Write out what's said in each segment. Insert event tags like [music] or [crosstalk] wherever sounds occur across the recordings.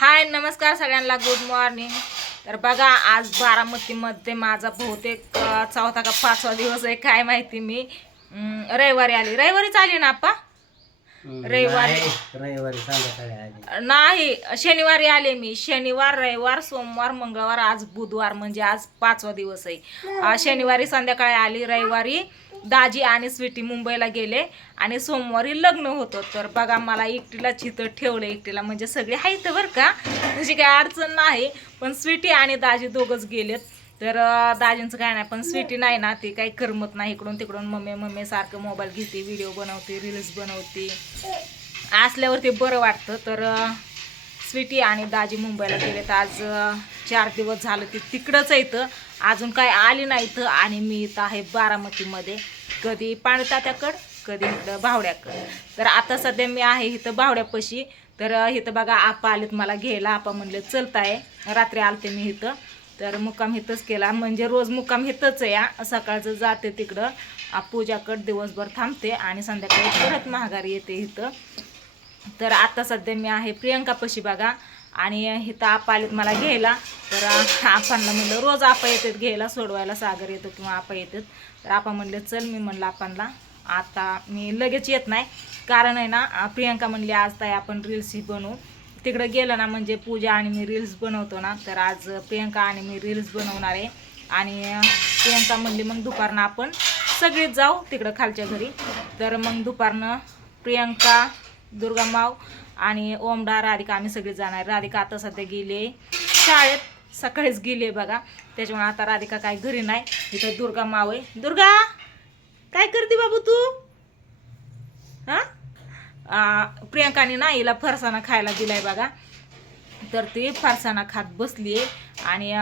हाय नमस्कार सगळ्यांना. Good morning तर बघा आज बारामतीमध्ये माझा बहुतेक चौथा का पाचवा दिवस आहे काय माहिती मी. रविवारी आली. रविवारीच आली ना आप्पा रविवारी. नाही, रविवारी नाही शनिवारी आले मी. शनिवार रविवार सोमवार मंगळवार आज बुधवार म्हणजे आज पाचवा दिवस आहे. शनिवारी संध्याकाळी आली रविवारी दाजी आणि स्वीटी मुंबईला गेले आणि सोमवारी लग्न होतं. तर बघा मला एकटीला चित्र ठेवलं एकटीला म्हणजे सगळे आहेत बरं का. म्हणजे तशी काही अडचण नाही. पण स्वीटी आणि दाजी दोघंच गेलेत. तर दाजींचं काय नाही पण स्वीटी नाही ना ती काही करमत नाही इकडून तिकडून. मम्मी मम्मी सारखं मोबाईल घेते व्हिडिओ बनवते रील्स बनवते. असल्यावरती बरं वाटतं. तर स्वीटी आणि दाजी मुंबईला गेले तर आज चार दिवस झालं ती तिकडंच येतं अजून काय आली नाही इथं आणि मी इथं आहे बारामतीमध्ये. कधी पाणतात्याकडं कधी इथं भावड्याकडं. तर आता सध्या मी आहे इथं भावड्यापाशी. तर इथं बघा आपा आलेत मला घ्यायला. आपा म्हणले चलताय. रात्री आलते मी इथं. तर मुक्काम इथंच केला. म्हणजे रोज मुक्काम इथंच आहे सकाळचं जाते तिकडं. पूजाकड दिवसभर थांबते आणि संध्याकाळी परत महागारी येते इथं. तर आता सध्या मी आहे प्रियंकापाशी बघा. आणि इथं आपा आलेत मला घ्यायला. तर आपणला म्हणलं रोज आपा येतात घ्यायला सोडवायला सागर येतो किंवा आपा येतात. तर आपा म्हणले चल मी म्हणलं आपणला. आता मी लगेच येत नाही. कारण आहे ना प्रियंका म्हणली आज ताई आपण रील्स ही बनवू. तिकडं गेलं ना म्हणजे पूजा आणि मी रील्स बनवतो ना तर आज प्रियंका आणि मी रील्स बनवणार आहे. आणि प्रियंका म्हणली मग दुपारनं आपण सगळेच जाऊ तिकडं खालच्या घरी. तर मग दुपारनं प्रियंका दुर्गा माव आणि ओमडा राधिका आम्ही सगळे जाणार. राधिका आता सध्या गेले शाळेत सकाळीच गेले आहे बघा. त्याच्यामुळे आता राधिका काय घरी नाही. इथं दुर्गा माव आहे. दुर्गा काय करते बाबू तू? हा? प्रियंकाने ना हिला फरसाना खायला दिलाय बघा. तर ती फरसाणा खात बसली आहे आणि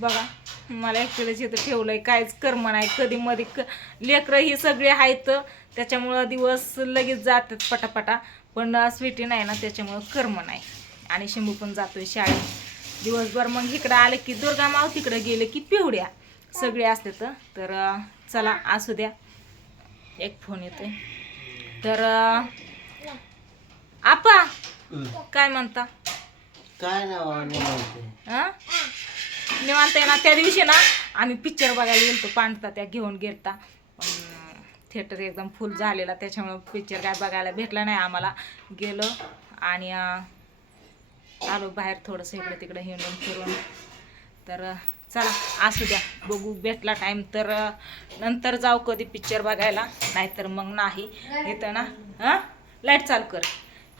बघा. मला ॲक्च्युलीच इथं ठेवलंय. काहीच कर्म नाही कधी मध्ये क लेकरं ही सगळे आहेत त्याच्यामुळं दिवस लगेच जातात पटापटा. पण स्वीटी नाही ना त्याच्यामुळं कर्म नाही आणि शिंबू पण जातोय शाळेत. दिवसभर मग इकडं आलं की दुर्गा माव तिकडं गेले की पिवड्या. सगळे असतात तर. चला असू द्या. एक फोन येतोय. तर आपा काय म्हणता? काय नाव हं? निवांत आहे ना त्या दिवशी ना आम्ही पिक्चर बघायला गेलतो पांडता त्या घेऊन गेलता. थिएटर एकदम फुल झालेला त्याच्यामुळं पिक्चर काय बघायला भेटला नाही आम्हाला. गेलो आणि आलो बाहेर थोडंसं इकडे तिकडे हिंडून फिरून. तर चला असू द्या बघू भेटला टाईम तर नंतर जाऊ कधी पिक्चर बघायला. नाहीतर मग नाही. इथं ना हां लाइट चालू कर.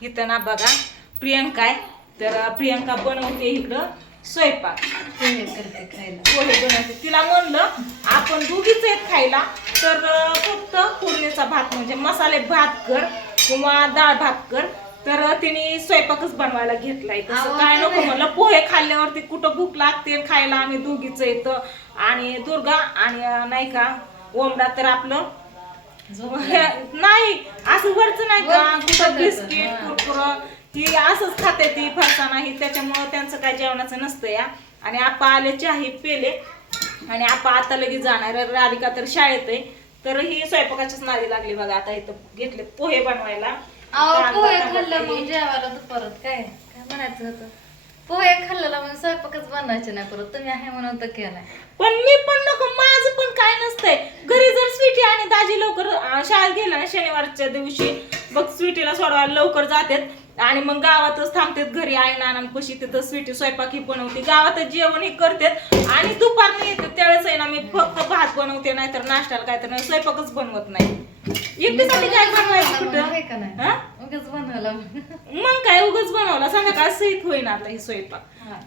इथं ना बघा प्रियंका आहे. तर प्रियंका बनवते इकडं. स्वयंपाक. पोहे बनवते. तिला म्हणलं आपण दोघीच आहेत खायला तर फक्त फोडणीचा भात म्हणजे मसाले भात कर किंवा डाळ भात कर. तर तिने स्वयंपाकच बनवायला घेतलाय. तसं काय नको म्हणलं पोहे खाल्ल्यावरती कुठं भूक लागते खायला आम्ही दोघीच येतं. आणि दुर्गा आणि नाही का ओमडा तर आपलं नाही असं वरच नाही का? कुठं बिस्किट कुरकुर ती असंच खाते ती फरसाणा ही त्याच्यामुळं त्यांचं काय जेवणाचं नसतं या. आणि आपा आले चहा पेले. आणि आपा आता लगेच जाणार राधिका तर शाळेत आहे. तर ही स्वयंपाकाच्याच नादी लागली बघा आता. इथं घेतले पोहे बनवायला. पोहे. खाल्लं मग जेवायला दुपारात काय? काय म्हणायचं होतं? पोहे खाल्लेला मग स्वयंपाकच बनवायचे नाही परत. तुम्ही आहे म्हणून तर केलाय. पण मी पण नको माझं पण काय नसतंय. घरी जर स्वीटी आणि दाजी लवकर शाळेत गेला ना शनिवारच्या दिवशी बघ स्वीटीला सोडवायला लवकर जातात. आणि मग गावातच थांबतात घरी आई नानांपाशी तिथं स्वीटी स्वयंपाकी बनवते. गावातच जेवण हे करतात आणि दुपारनं येते त्यावेळेस आहे ना मी फक्त भात बनवते नाहीतर नाश्त्याला काय तर नाही स्वयंपाकच बनवत नाही. एकटीसाठी काय बनवायचं कुठं? हा? उगाच बनवला. मग. काय उगच बनवला. संध्याकाळ सहित होईना आता ही स्वयंपाक.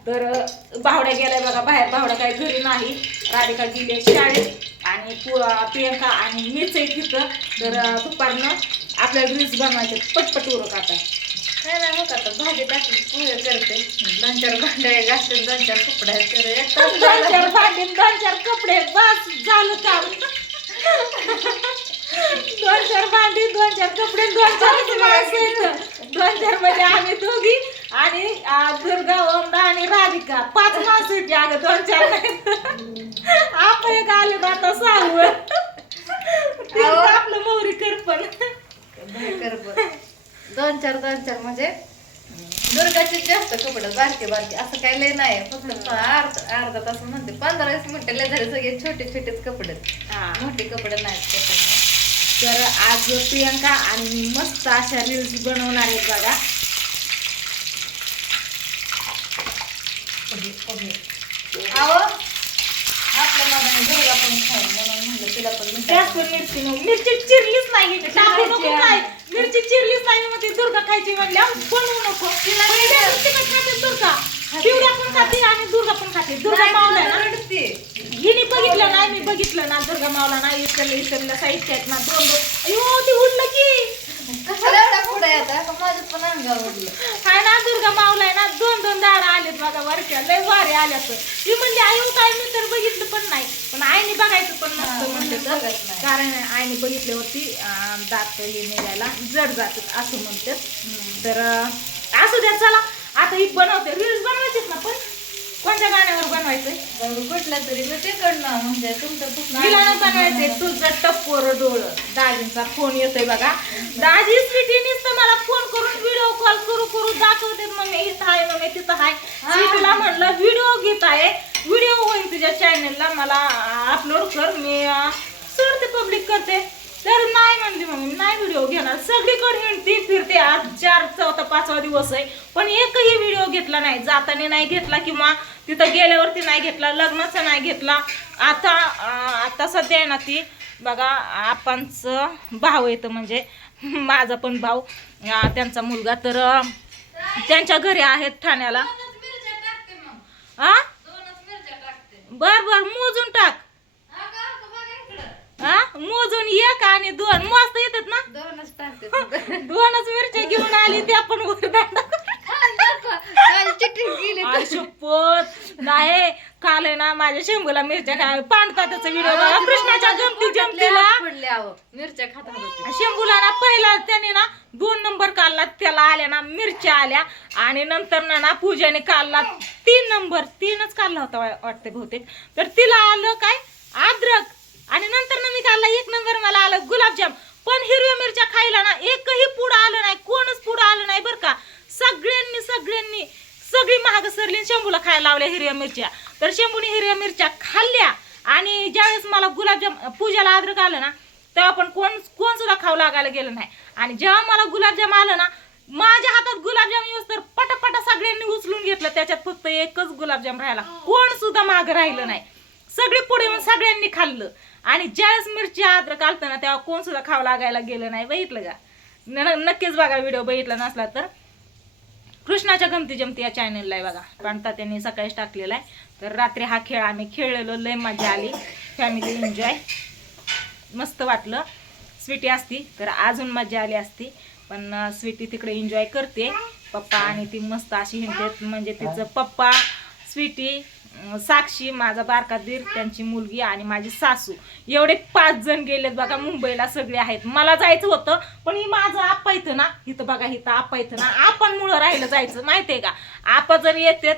तर अं, भावड्या गेलाय बघा बाहेर भावड्या काही घरी नाही. राधिका गेली शाळेत आणि पु- प्रियंका आणि मीच आहे तिथं. तर अं, दुपारनं आपल्याला रील्स बनवायचे पटपट उरक आता. काय नाही होत आता भाजी टाकली पोहे करते दोन चार भांडे घासते दोन चार कपडे तर दोन. चार भांडी दोन चार कपडे बस झालं काम दोन चार भांडी दोन चार कपडे दोन चार माणसं. दोन चार म्हणजे आम्ही दोघी आणि दुर्गा ओमडा आणि राधिका पाच माणसं आहेत अगं दोन चार नाही आपण एक आले ना आता अहो. आपलं मौरी कर पण भाकर. दोन चार दोन चार म्हणजे दुर्गाचे जास्त कपडे बारके बारके. असं काही लय नाही फक्त अर्धा अर्धा तास म्हणते. पंधरा वीस मिनिटं लय झाले सगळे छोटे छोटेच कपडे. हा. मोठे कपडे नाहीत. तर आज प्रियंका आणि मी मस्त अशा रील्स बनवणार आहेत बघा. अहो आपल्या मागाने दुर्गा पण खाऊ म्हणून म्हणलं तिला पण. मिरची चिरलीच नाही टाकू नको चिरायची काय मिरची चिरलीच नाही मग ती दुर्गा खायची म्हणल्यावर बनवू नको? पहिल्या खाते दुर्गा पिवळ्या पण खाते आणि दुर्गा पण खाते. दुर्गा नाही, मावला ना? रडते. हिने बघितलं नाही मी बघितलं ना दुर्गा मावला ना इकडलं इकडलं साहित्य आहेत ना दोन दोन अयो ती उडलं की. कशाला एवढा पुढे आहे आता का माझं पण अंगावर उडलं. हाय ना दुर्गा मावला आहे ना दोन दोन दाडा आलेत बघा वरच्या लय वारे आल्यात. ती म्हणली आई काय मी तर बघितलं पण नाही. पण आईने बघायचं पण नसतं तर. नाही. कारण आईने बघितल्यावरती अं, दात हे निघायला जड जातात असं म्हणतात. तर अं, असू द्या चला. आता ही बनवते. रील्स बनवायचीच ना पण? कोणत्या गाण्यावर बनवायचंय? कुठला तरी मी तिकडनं म्हणजे तुमचं खूप तिला ना बनवायचंय तुझं टप्पोर डोळ. दाजींचा फोन येतोय बघा. दाजी स्वीटीनीच तर मला फोन करून व्हिडिओ कॉल करू करू दाखवते मग मी इथं आहे मग मी तिथं आहे. स्वीटीला म्हणलं व्हिडिओ घेत आहे. व्हिडिओ होईल तुझ्या चॅनलला मला अपलोड कर. मी सोडते पब्लिक करते. तर नाही म्हणली मग नाही व्हिडिओ घेणार. सगळीकडे हिंडती फिरते. आज चार चौथा पाचवा दिवस आहे. पण एकही व्हिडिओ घेतला नाही. जाताना नाही घेतला किंवा तिथं गेल्यावरती नाही घेतला लग्नाचा नाही घेतला. आता आता सध्या आहे ना ती बघा आपांचं भाव येतं म्हणजे. माझा पण भाऊ त्यांचा मुलगा. तर त्यांच्या घरी आहेत ठाण्याला. हा दोनच मिरच्या टाकते बर बर मोजून टाक हा का? का बघा इकडं. हा मोजून एक आणि दोन मस्त येतात ना? दोनच टाकते दोनच मिरच्या घेऊन आली त्या पण वरदान काल चिटिंग केली आई शपथ नाही काल आहे ना माझ्या शेंबूला मिरच्या काय पांडपाताचा व्हिडिओ बघा. कृष्णाच्या गमती जमतीला. मिरच्या खात शेंबूला ना पहिला त्याने ना दोन नंबर काढला त्याला आल्या ना मिरच्या आल्या. आणि नंतर ना ना पूजाने काढला तीन नंबर तीनच काढला होता वाटते बहुतेक. तर तिला आलं काय? अद्रक. आणि नंतर ना मी काढला एक नंबर मला आलं गुलाबजाम. पण हिरव्या मिरच्या खायला ना एकही पुढं आलं नाही कोणच पुढं आलं नाही बरं का. सगळ्यांनी सगळ्यांनी सगळी महाग सरली शंभूला खायला लावल्या हिरव्या मिरच्या. तर शंभूने हिरव्या मिरच्या खाल्ल्या आणि ज्यावेळेस मला गुलाबजाम पूजाला अद्रक आलं ना तेव्हा पण कोण कोण सुद्धा खाऊ लागायला गेलं नाही. आणि जेव्हा मला गुलाबजाम आलं ना माझ्या हातात गुलाबजाम येऊस तर पटापटा सगळ्यांनी उचलून घेतलं. त्याच्यात फक्त एकच गुलाबजाम राहिला. कोण सुद्धा मागं राहिलं नाही. सगळे पुढे येऊन सगळ्यांनी खाल्लं. आणि ज्यावेळेस मिरची अद्रक आलतं ना तेव्हा कोण सुद्धा खावं लागायला गेलं नाही. बघितलं का? न- नक्कीच बघा व्हिडिओ बघितला नसला तर. कृष्णाच्या गमती जमती या चॅनलला आहे बघा. पण त्यांनी सकाळीच टाकलेला आहे. तर रात्री हा खेळ आम्ही खेळलेलो. लय मजा आली. फॅमिली एन्जॉय मस्त वाटलं. स्वीटी असती. तर अजून मजा आली असती. पण स्वीटी तिकडे एन्जॉय करते. पप्पा आणि ती मस्त अशी हिंडते म्हणजे तिचं पप्पा स्वीटी साक्षी माझा बारका दीर त्यांची मुलगी आणि माझी सासू. एवढे पाच जण गेलेत बघा मुंबईला सगळे आहेत. मला जायचं होतं पण ही माझं आप्पा इथं ना. इथं बघा इथं आप्पा इथं ना. आपण मुळं राहिलं जायचं माहितीये का? आपा जर येतात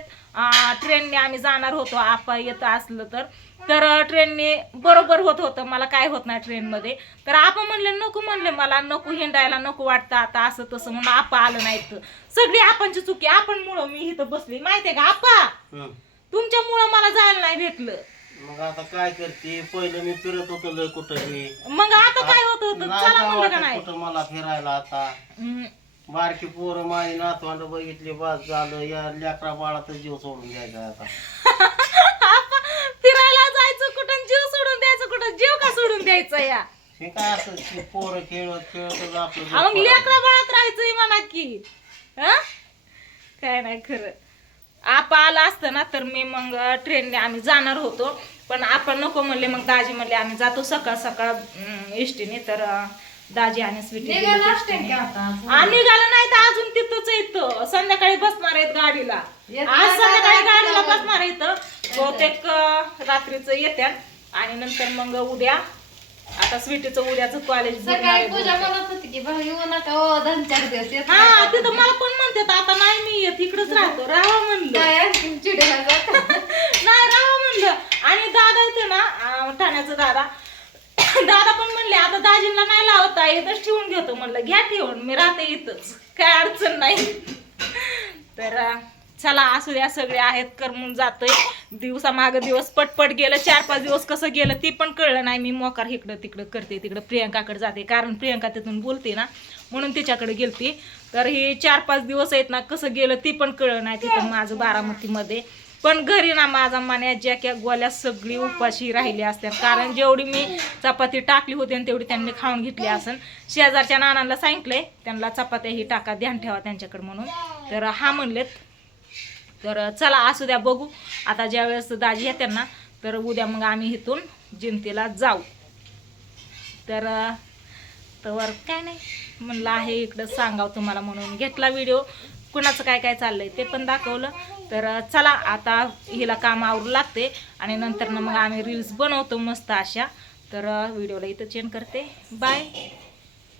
ट्रेनने आम्ही जाणार होतो आपा येत असलं तर. तर ट्रेनने बरोबर होत होतं. मला काय होत नाही ट्रेनमध्ये. तर आपण म्हणले नको म्हणले मला नको हिंडायला नको वाटतं आता असं तसं. म्हणून आपा आलं नाही तर सगळी आपणची चुकी. आपण मुळं मी इथं बसली. माहितीये का आपा तुमच्यामुळं मला जायला नाही भेटलं. मग आता काय करते? पहिलं मी फिरत होतो लय कुठं मग आता काय होत होतं? नाही चला जावं म्हणलं का वाटत नाही? कुठं मला फिरायला आता? हम्म. बारकी पोरं माझी नातवंड बघितली बस झालं. या लेकरा बाळातच जीव सोडून द्यायचा आता. फिरायला जायचं कुठं? जीव सोडून द्यायचं कुठं? जीव का सोडून द्यायचा या? हे काय असं ते पोरं खेळत खेळतच आपलं मग लेकरा बाळात राहायचंय म्हणा की. हा? काय नाही खरं. आपा आला असतं ना तर मी मग ट्रेनने आम्ही जाणार होतो. पण आपण नको म्हणले मग दाजी म्हणले आम्ही जातो सकाळ सकाळ एसटीने. तर दाजी आणि स्वीटी निघाला नाही तर अजून तिथंच येतो संध्याकाळी बसणार आहेत गाडीला. येत आज संध्याकाळी? गाडीला बसणार आहेत बहुतेक रात्रीचं येत्यात आणि नंतर मग उद्या आता स्वीटीचं उद्याचं कॉलेज सकाळी पूजा म्हणत होती की भाऊ येऊ नका ओ दोन चार दिवस येत हा नाही. का? तिथं मला पण म्हणतात आता नाही मी येत इकडच राहतो. राहा म्हणलं. काय आणखीन चिडायला जात नाही [laughs] राहा म्हणलं. आणि दादा इथे ना अं, ठाण्याचा दादा. दादा पण म्हणले आता दाजींना नाही लावता इथंच ठेवून घेतो. म्हणलं घ्या ठेवून मी राहते इथंच. काय अडचण नाही. [laughs] तर अं, चला असू द्या सगळे आहेत करमून जातोय. दिवसामाग दिवस पटपट गेलं चार पाच दिवस कसं गेलं ते पण कळलं नाही. मी मोकार इकडं तिकडं करते तिकडं प्रियंकाकडे जाते. कारण प्रियंका तिथून बोलते ना म्हणून तिच्याकडे गेलती. तर हे चार पाच दिवस आहेत ना कसं गेलं ती पण कळलं नाही तिथं माझं बारामतीमध्ये. पण घरी ना माझा मान्या जॅक्या गोल्या सगळी उपाशी राहिली असल्या कारण जेवढी मी चपाती टाकली होती आणि तेवढी त्यांनी खाऊन घेतली असन. शेजारच्या नानांना सांगितलंय त्यांना चपात्या ही टाका ध्यान ठेवा त्यांच्याकडे म्हणून. तर हा म्हणलेत तर चला असू द्या बघू. आता ज्या वेळेस दाजी येते ना तर उद्या मग आम्ही इथून जिंतीला जाऊ. तर तर काय नाही म्हणलं आहे इकडं सांगावं तुम्हाला म्हणून. घेतला व्हिडिओ कुणाचं काय काय चाललंय ते पण दाखवलं. तर चला आता हिला काम आवरू लागते आणि नंतर मग आम्ही रील्स बनवतो मस्त अशा. तर व्हिडिओला इथं चेंज करते. बाय